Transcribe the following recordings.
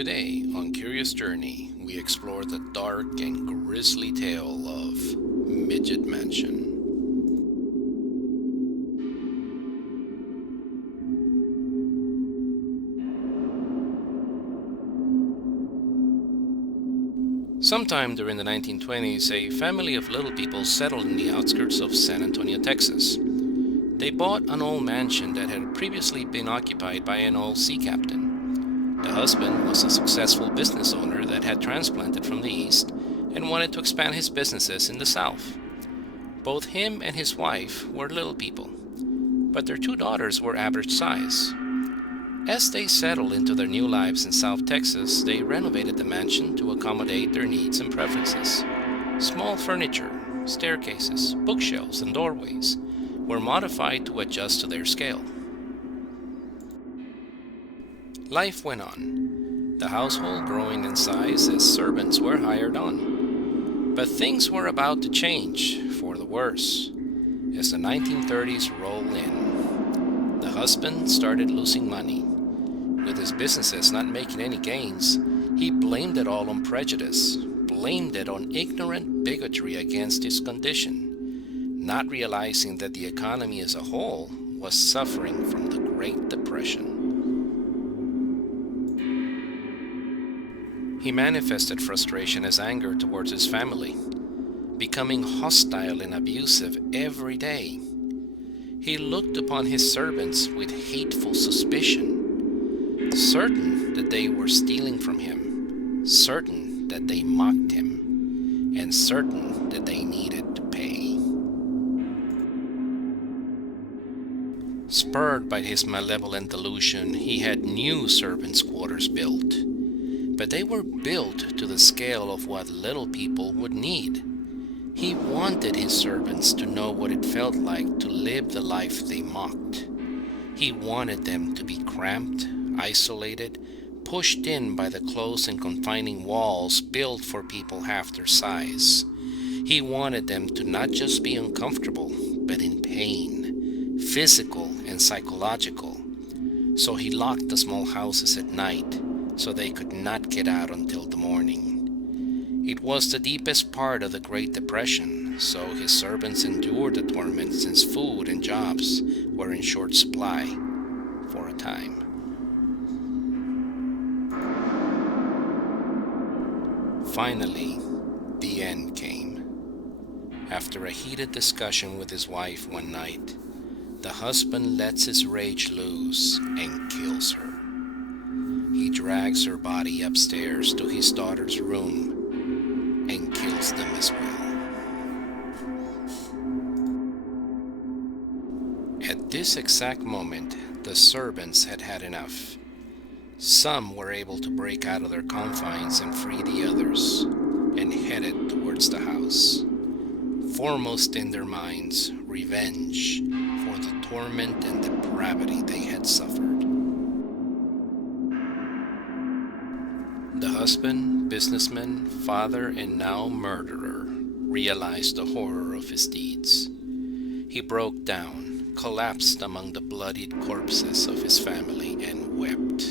Today, on Curious Journey, we explore the dark and grisly tale of Midget Mansion. Sometime during the 1920s, a family of little people settled in the outskirts of San Antonio, Texas. They bought an old mansion that had previously been occupied by an old sea captain. The husband was a successful business owner that had transplanted from the East and wanted to expand his businesses in the South. Both him and his wife were little people, but their two daughters were average size. As they settled into their new lives in South Texas, they renovated the mansion to accommodate their needs and preferences. Small furniture, staircases, bookshelves, and doorways were modified to adjust to their scale. Life went on, the household growing in size as servants were hired on. But things were about to change for the worse. As the 1930s rolled in, the husband started losing money. With his businesses not making any gains, he blamed it all on prejudice, blamed it on ignorant bigotry against his condition, not realizing that the economy as a whole was suffering from the Great Depression. He manifested frustration as anger towards his family, becoming hostile and abusive every day. He looked upon his servants with hateful suspicion, certain that they were stealing from him, certain that they mocked him, and certain that they needed to pay. Spurred by his malevolent delusion, he had new servants' quarters built, but they were built to the scale of what little people would need. He wanted his servants to know what it felt like to live the life they mocked. He wanted them to be cramped, isolated, pushed in by the close and confining walls built for people half their size. He wanted them to not just be uncomfortable, but in pain, physical and psychological. So he locked the small houses at night so they could not get out until the morning. It was the deepest part of the Great Depression, so his servants endured the torment since food and jobs were in short supply for a time. Finally, the end came. After a heated discussion with his wife one night, the husband lets his rage loose and kills her. He drags her body upstairs to his daughter's room and kills them as well. At this exact moment, the servants had had enough. Some were able to break out of their confines and free the others, and headed towards the house. Foremost in their minds, revenge for the torment and depravity they had suffered. The husband, businessman, father, and now murderer realized the horror of his deeds. He broke down, collapsed among the bloodied corpses of his family, and wept,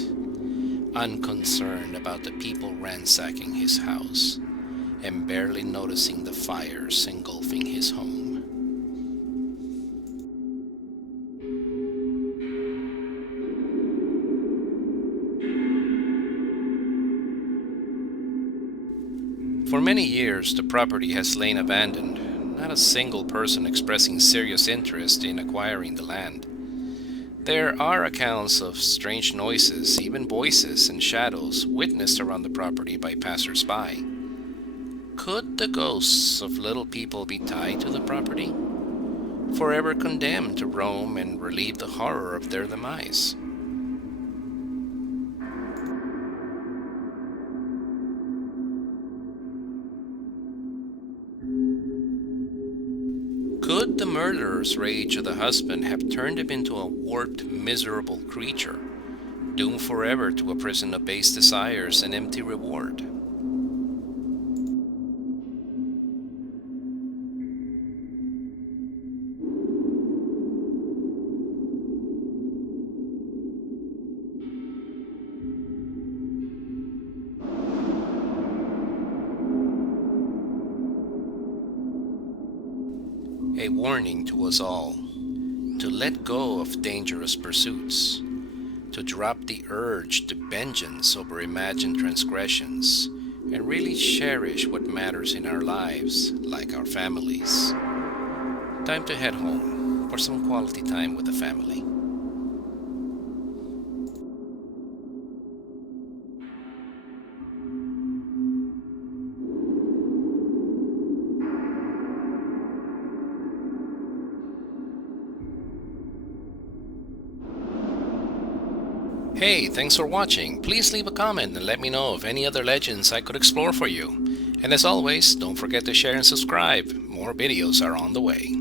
unconcerned about the people ransacking his house and barely noticing the fires engulfing his home. For many years, the property has lain abandoned, not a single person expressing serious interest in acquiring the land. There are accounts of strange noises, even voices and shadows witnessed around the property by passers-by. Could the ghosts of little people be tied to the property, forever condemned to roam and relieve the horror of their demise? Could the murderer's rage of the husband have turned him into a warped, miserable creature, doomed forever to a prison of base desires and empty reward? a warning to us all to let go of dangerous pursuits, to drop the urge to vengeance over imagined transgressions, and really cherish what matters in our lives, like our families. Time to head home for some quality time with the family. Hey, thanks for watching. Please leave a comment and let me know of any other legends I could explore for you. And as always, don't forget to share and subscribe. More videos are on the way.